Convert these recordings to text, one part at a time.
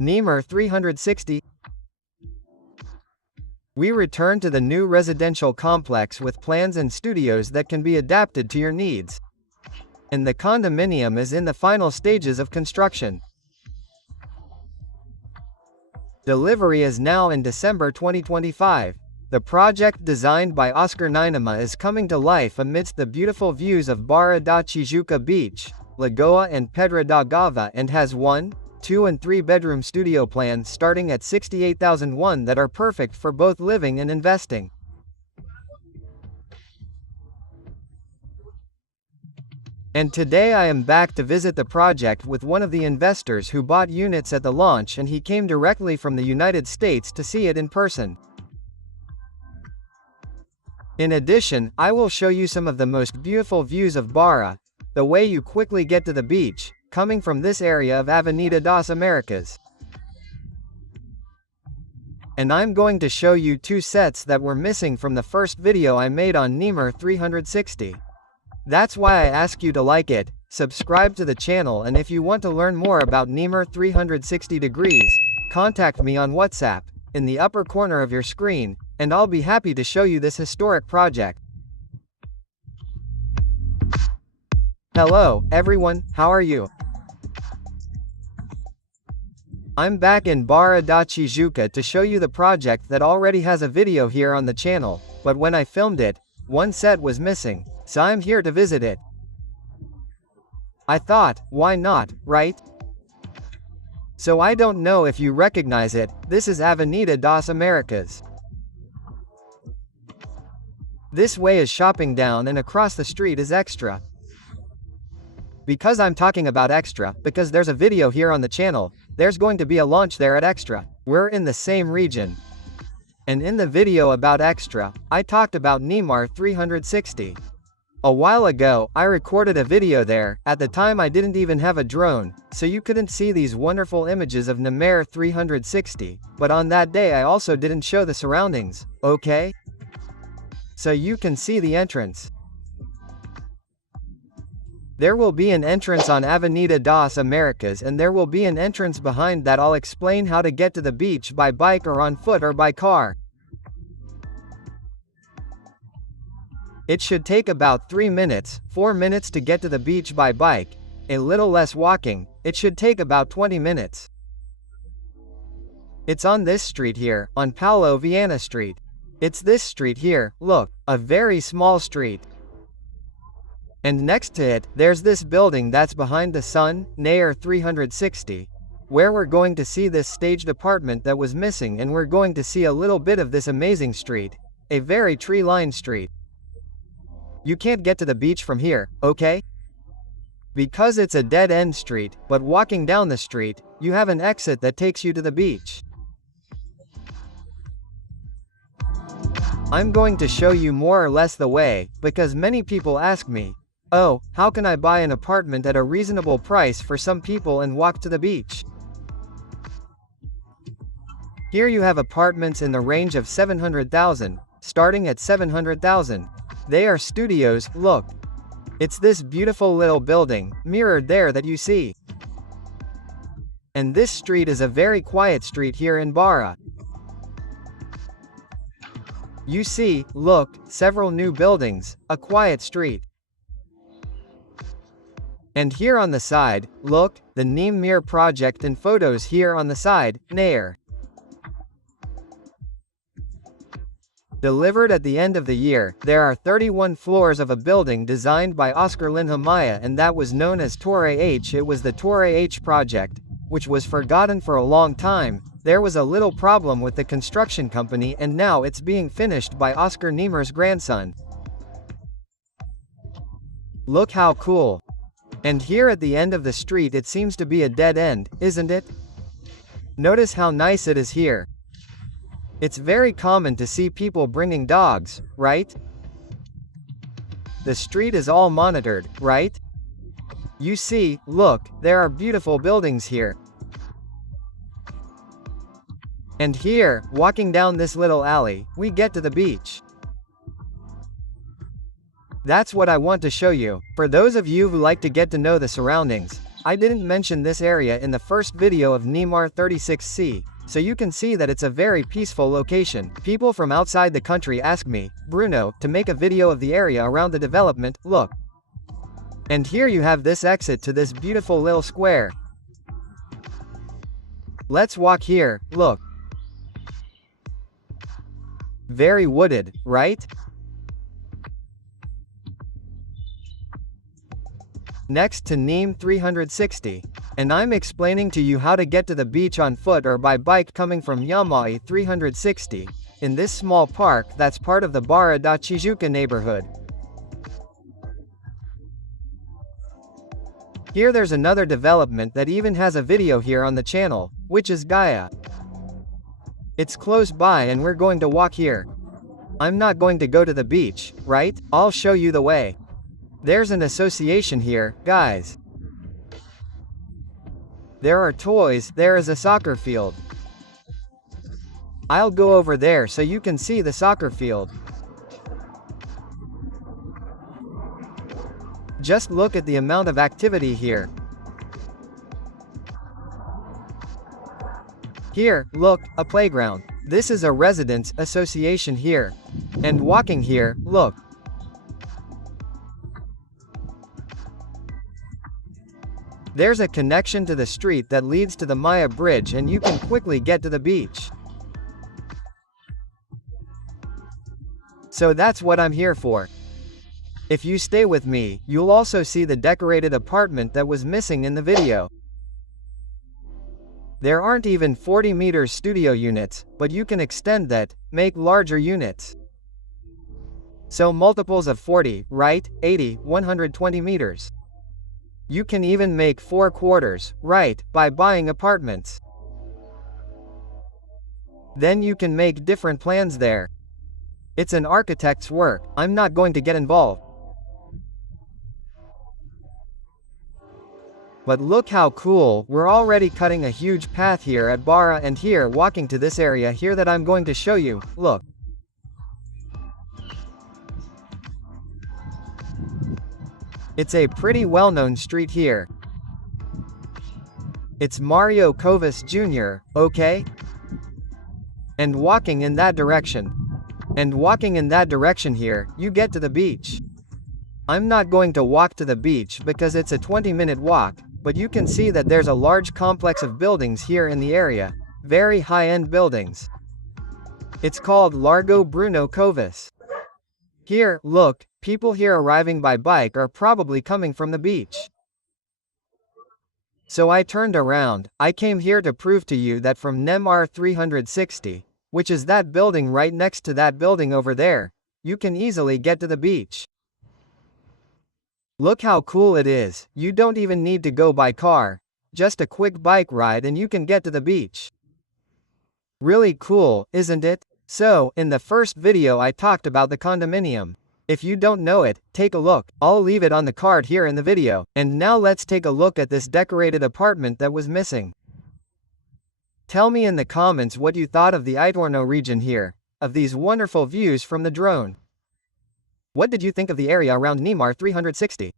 Niemeyer 360. We return to the new residential complex with plans and studios that can be adapted to your needs. And the condominium is in the final stages of construction. Delivery is now in December 2025. The project designed by Niemeyer is coming to life amidst the beautiful views of Barra da Tijuca Beach, Lagoa and Pedra da Gava, and has 1, 2 and 3 bedroom studio plans starting at $68,001 that are perfect for both living and investing. And today I am back to visit the project with one of the investors who bought units at the launch, and he came directly from the United States to see it in person. In addition, I will show you some of the most beautiful views of Barra, the way you quickly get to the beach, coming from this area of Avenida das Americas. And I'm going to show you 2 sets that were missing from the first video I made on Niemeyer 360. That's why I ask you to like it, subscribe to the channel, and if you want to learn more about Niemeyer 360 degrees, contact me on WhatsApp, in the upper corner of your screen, and I'll be happy to show you this historic project. Hello, everyone, how are you? I'm back in Barra da Tijuca to show you the project that already has a video here on the channel, but when I filmed it, 1 set was missing, so I'm here to visit it. I thought, why not, right? So I don't know if you recognize it, this is Avenida das Americas. This way is Shopping Down and across the street is Extra. Because I'm talking about Extra, because there's a video here on the channel, there's going to be a launch there at Extra. We're in the same region. And in the video about Extra, I talked about Niemeyer 360. A while ago, I recorded a video there. At the time I didn't even have a drone, so you couldn't see these wonderful images of Niemeyer 360, but on that day I also didn't show the surroundings, okay? So you can see the entrance. There will be an entrance on Avenida das Americas, and there will be an entrance behind that. I'll explain how to get to the beach by bike or on foot or by car. It should take about 3 minutes, 4 minutes to get to the beach by bike, a little less walking. It should take about 20 minutes. It's on this street here, on Paulo Viana Street. It's this street here, look, a very small street. And next to it, there's this building that's behind the sun, Niemeyer 360, where we're going to see this staged apartment that was missing, and we're going to see a little bit of this amazing street, a very tree-lined street. You can't get to the beach from here, okay? Because it's a dead-end street, but walking down the street, you have an exit that takes you to the beach. I'm going to show you more or less the way, because many people ask me, oh, how can I buy an apartment at a reasonable price for some people and walk to the beach? Here you have apartments in the range of 700,000, starting at 700,000. They are studios, look. It's this beautiful little building, mirrored there, that you see. And this street is a very quiet street here in Barra. You see, look, several new buildings, a quiet street. And here on the side, look, the Niemeyer project and photos here on the side, Niemeyer. Delivered at the end of the year, there are 31 floors of a building designed by Niemeyer, and that was known as Torre H. It was the Torre H project, which was forgotten for a long time. There was a little problem with the construction company, and now it's being finished by Niemeyer's grandson. Look how cool. And here at the end of the street it seems to be a dead end, isn't it? Notice how nice it is here. It's very common to see people bringing dogs, right? The street is all monitored, right? You see, look, there are beautiful buildings here. And here, walking down this little alley, we get to the beach. That's what I want to show you. For those of you who like to get to know the surroundings, I didn't mention this area in the first video of Niemeyer 36C, so you can see that it's a very peaceful location. People from outside the country ask me, Bruno, to make a video of the area around the development. Look. And here you have this exit to this beautiful little square. Let's walk here, look. Very wooded, right? Next to Nîmes 360. And I'm explaining to you how to get to the beach on foot or by bike coming from Niemeyer 360, in this small park that's part of the Barra da Tijuca neighborhood. Here there's another development that even has a video here on the channel, which is Gaia. It's close by and we're going to walk here. I'm not going to go to the beach, right? I'll show you the way. There's an association here, guys. There are toys, there is a soccer field. I'll go over there so you can see the soccer field. Just look at the amount of activity here. Here, look, a playground. This is a residents' association here. And walking here, look. There's a connection to the street that leads to the Maya Bridge and you can quickly get to the beach. So that's what I'm here for. If you stay with me, you'll also see the decorated apartment that was missing in the video. There aren't even 40 meters studio units, but you can extend that, make larger units. So multiples of 40, right, 80, 120 meters. You can even make 4 quarters, right, by buying apartments. Then you can make different plans there. It's an architect's work, I'm not going to get involved. But look how cool, we're already cutting a huge path here at Barra and here walking to this area here that I'm going to show you, look. It's a pretty well-known street here. It's Mario Covas Jr., okay? And walking in that direction. And walking in that direction here, you get to the beach. I'm not going to walk to the beach because it's a 20-minute walk, but you can see that there's a large complex of buildings here in the area, very high-end buildings. It's called Largo Bruno Covas. Here, look, people here arriving by bike are probably coming from the beach. So I turned around, I came here to prove to you that from Niemeyer 360, which is that building right next to that building over there, you can easily get to the beach. Look how cool it is, you don't even need to go by car, just a quick bike ride and you can get to the beach. Really cool, isn't it? So, in the first video I talked about the condominium. If you don't know it, take a look, I'll leave it on the card here in the video. And now let's take a look at this decorated apartment that was missing. Tell me in the comments what you thought of the Itorno region here, of these wonderful views from the drone. What did you think of the area around Niemeyer 360?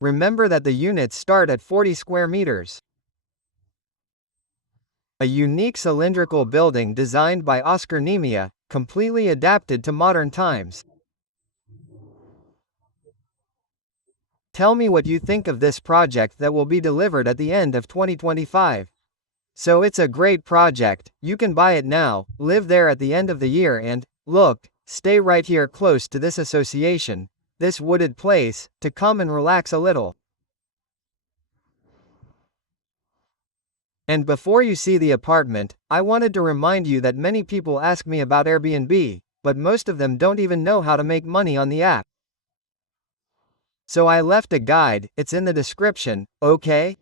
Remember that the units start at 40 square meters. A unique cylindrical building designed by Oscar Niemeyer, completely adapted to modern times. Tell me what you think of this project that will be delivered at the end of 2025. So it's a great project, you can buy it now, live there at the end of the year and, look, stay right here close to this association, this wooded place, to come and relax a little. And before you see the apartment, I wanted to remind you that many people ask me about Airbnb, but most of them don't even know how to make money on the app. So I left a guide, it's in the description, okay?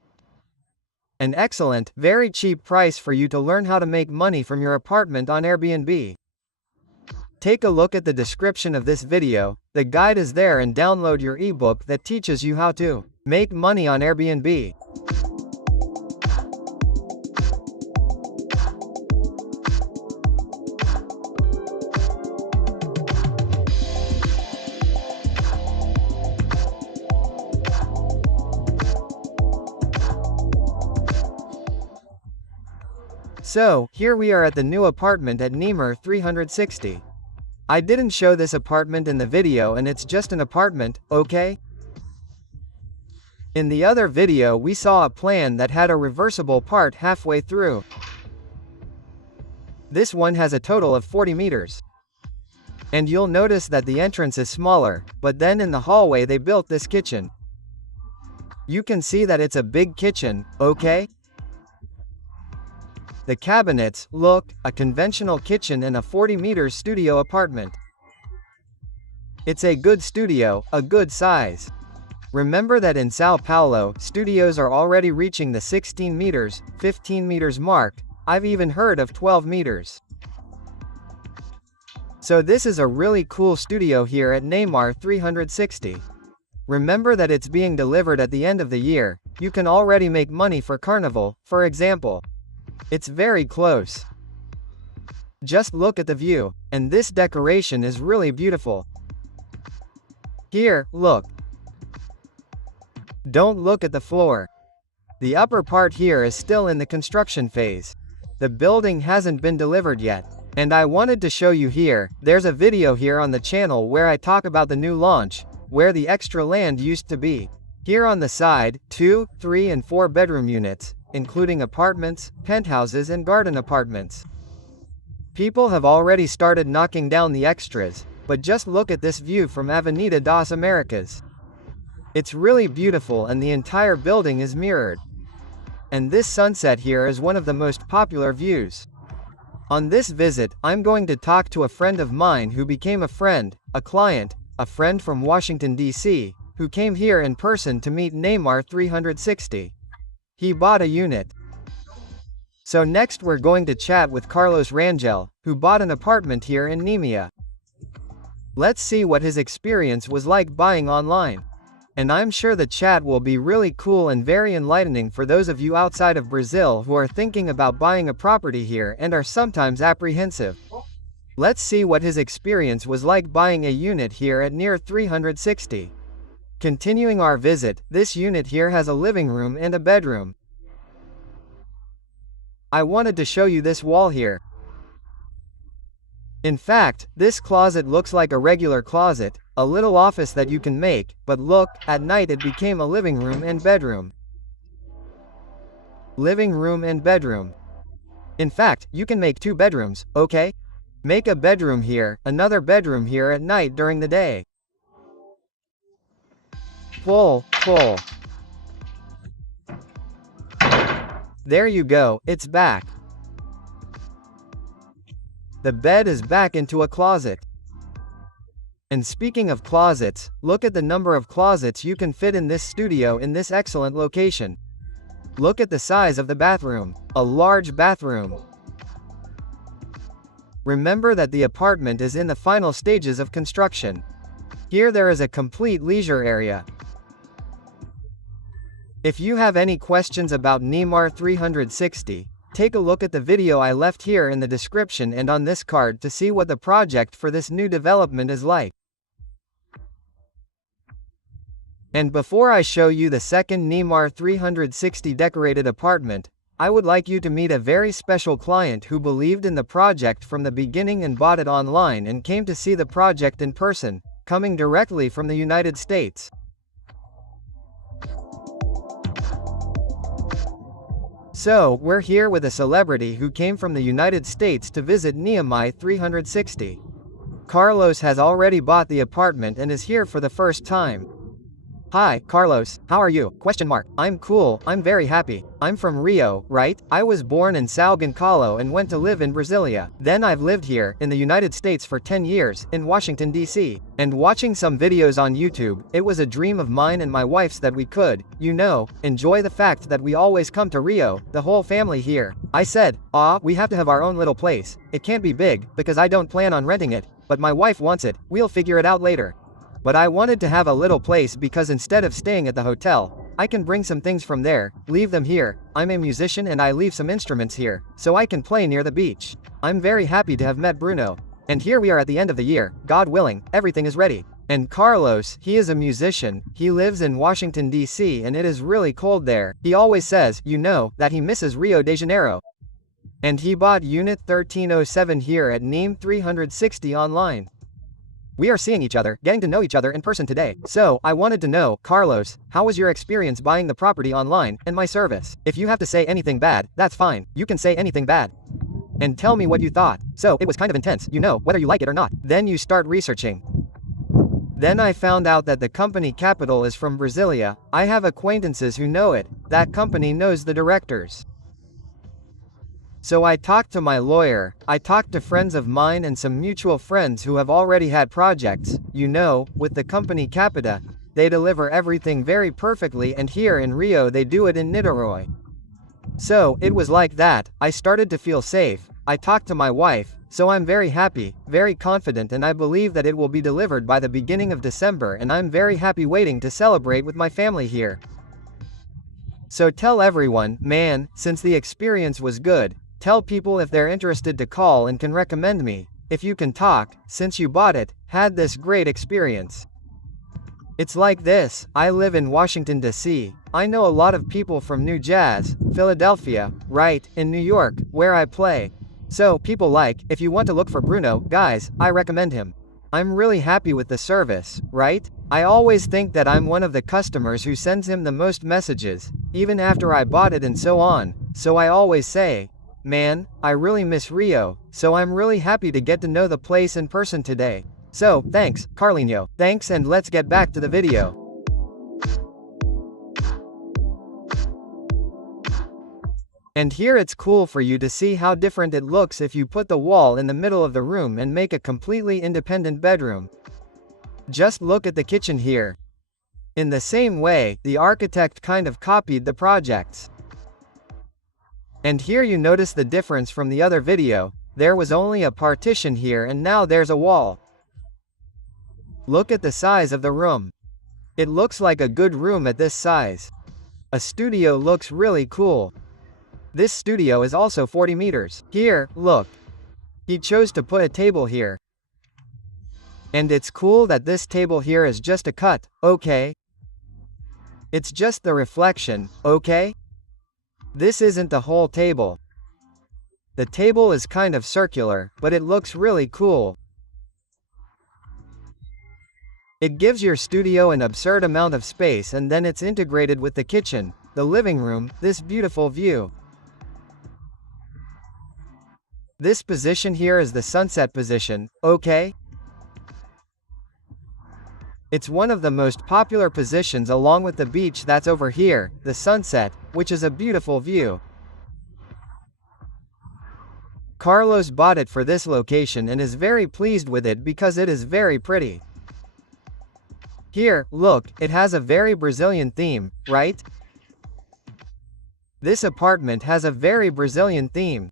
An excellent, very cheap price for you to learn how to make money from your apartment on Airbnb. Take a look at the description of this video, the guide is there and download your ebook that teaches you how to make money on Airbnb. So, here we are at the new apartment at Niemeyer 360. I didn't show this apartment in the video and it's just an apartment, okay? In the other video we saw a plan that had a reversible part halfway through. This one has a total of 40 meters. And you'll notice that the entrance is smaller, but then in the hallway they built this kitchen. You can see that it's a big kitchen, okay? The cabinets, look, a conventional kitchen in a 40 meters studio apartment. It's a good studio, a good size. Remember that in Sao Paulo, studios are already reaching the 16 meters, 15 meters mark. I've even heard of 12 meters. So this is a really cool studio here at Niemeyer 360. Remember that it's being delivered at the end of the year. You can already make money for Carnival, for example. It's very close. Just look at the view, and this decoration is really beautiful. Here, look. Don't look at the floor. The upper part here is still in the construction phase. The building hasn't been delivered yet. And I wanted to show you here, there's a video here on the channel where I talk about the new launch, where the extra land used to be. Here on the side, 2, 3 and 4 bedroom units, including apartments, penthouses and garden apartments. People have already started knocking down the extras, but just look at this view from Avenida das Americas. It's really beautiful and the entire building is mirrored. And this sunset here is one of the most popular views. On this visit, I'm going to talk to a friend of mine who became a friend, a client, a friend from Washington, D.C., who came here in person to meet Niemeyer 360. He bought a unit. So next we're going to chat with Carlos Rangel, who bought an apartment here in Niemeyer. Let's see what his experience was like buying online. And I'm sure the chat will be really cool and very enlightening for those of you outside of Brazil who are thinking about buying a property here and are sometimes apprehensive. Let's see what his experience was like buying a unit here at Niemeyer 360. Continuing our visit, this unit here has a living room and a bedroom. I wanted to show you this wall here. In fact, this closet looks like a regular closet, a little office that you can make, but look, at night it became a living room and bedroom. Living room and bedroom. In fact, you can make 2 bedrooms, okay? Make a bedroom here, another bedroom here at night during the day. Pull. There you go, it's back. The bed is back into a closet. And speaking of closets, look at the number of closets you can fit in this studio in this excellent location. Look at the size of the bathroom, a large bathroom. Remember that the apartment is in the final stages of construction. Here there is a complete leisure area. If you have any questions about Niemeyer 360, take a look at the video I left here in the description and on this card to see what the project for this new development is like. And before I show you the second Niemeyer 360 decorated apartment, I would like you to meet a very special client who believed in the project from the beginning and bought it online and came to see the project in person, coming directly from the United States. So, we're here with a celebrity who came from the United States to visit Niemeyer 360. Carlos has already bought the apartment and is here for the first time. Hi, Carlos, how are you? I'm cool, I'm very happy. I'm from Rio, right? I was born in São Gonçalo and went to live in Brasilia. Then I've lived here, in the United States for 10 years, in Washington, D.C. And watching some videos on YouTube, it was a dream of mine and my wife's that we could, enjoy the fact that we always come to Rio, the whole family here. I said, we have to have our own little place. It can't be big, because I don't plan on renting it, but my wife wants it, we'll figure it out later. But I wanted to have a little place because instead of staying at the hotel, I can bring some things from there, leave them here. I'm a musician and I leave some instruments here, so I can play near the beach. I'm very happy to have met Bruno. And here we are at the end of the year, God willing, everything is ready. And Carlos, he is a musician, he lives in Washington, D.C. and it is really cold there. He always says, that he misses Rio de Janeiro. And he bought Unit 1307 here at Niemeyer 360 online. We are seeing each other, getting to know each other in person today. So, I wanted to know, Carlos, how was your experience buying the property online, and my service? If you have to say anything bad, that's fine, you can say anything bad. And tell me what you thought. So, it was kind of intense, you know, whether you like it or not. Then you start researching. Then I found out that the company capital is from Brasilia. I have acquaintances who know it. That company knows the directors. So I talked to my lawyer, I talked to friends of mine and some mutual friends who have already had projects, you know, with the company Capita. They deliver everything very perfectly, and here in Rio they do it in Niterói. So, it was like that, I started to feel safe, I talked to my wife, so I'm very happy, very confident, and I believe that it will be delivered by the beginning of December, and I'm very happy waiting to celebrate with my family here. So tell everyone, man, since the experience was good, tell people if they're interested to call and can recommend me, if you can talk, since you bought it, had this great experience. It's like this, I live in Washington, D.C. I know a lot of people from New Jazz, Philadelphia, right, in New York, where I play. So, people like, if you want to look for Bruno, guys, I recommend him. I'm really happy with the service, right? I always think that I'm one of the customers who sends him the most messages, even after I bought it and so on, so I always say, man, I really miss Rio, so I'm really happy to get to know the place in person today. So, thanks, Carlinho. Thanks, and let's get back to the video. And here it's cool for you to see how different it looks if you put the wall in the middle of the room and make a completely independent bedroom. Just look at the kitchen here. In the same way, the architect kind of copied the projects. And here you notice the difference from the other video, there was only a partition here and now there's a wall. Look at the size of the room. It looks like a good room at this size. A studio looks really cool. This studio is also 40 meters. Here, look. He chose to put a table here. And it's cool that this table here is just a cut, okay? It's just the reflection, okay? This isn't the whole table. The table is kind of circular, but it looks really cool. It gives your studio an absurd amount of space, and then it's integrated with the kitchen, the living room, this beautiful view. This position here is the sunset position, okay? It's one of the most popular positions along with the beach that's over here, the sunset, which is a beautiful view. Carlos bought it for this location and is very pleased with it because it is very pretty. Here, look, it has a very Brazilian theme, right? This apartment has a very Brazilian theme.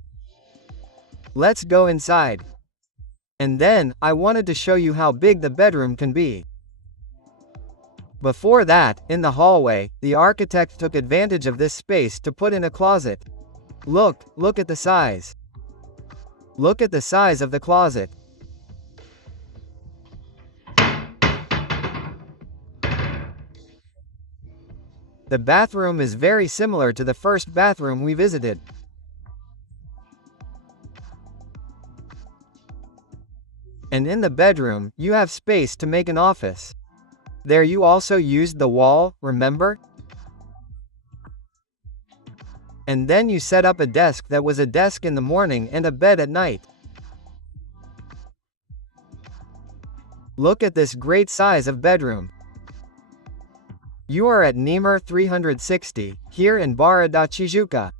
Let's go inside. And then, I wanted to show you how big the bedroom can be. Before that, in the hallway, the architect took advantage of this space to put in a closet. Look at the size. Look at the size of the closet. The bathroom is very similar to the first bathroom we visited. And in the bedroom, you have space to make an office. There you also used the wall, remember? And then you set up a desk that was a desk in the morning and a bed at night. Look at this great size of bedroom. You are at Niemeyer 360, here in Barra da Tijuca.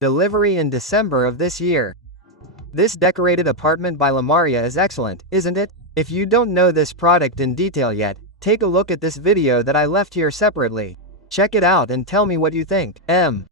Delivery in December of this year. This decorated apartment by Niemeyer is excellent, isn't it? If you don't know this product in detail yet, take a look at this video that I left here separately. Check it out and tell me what you think.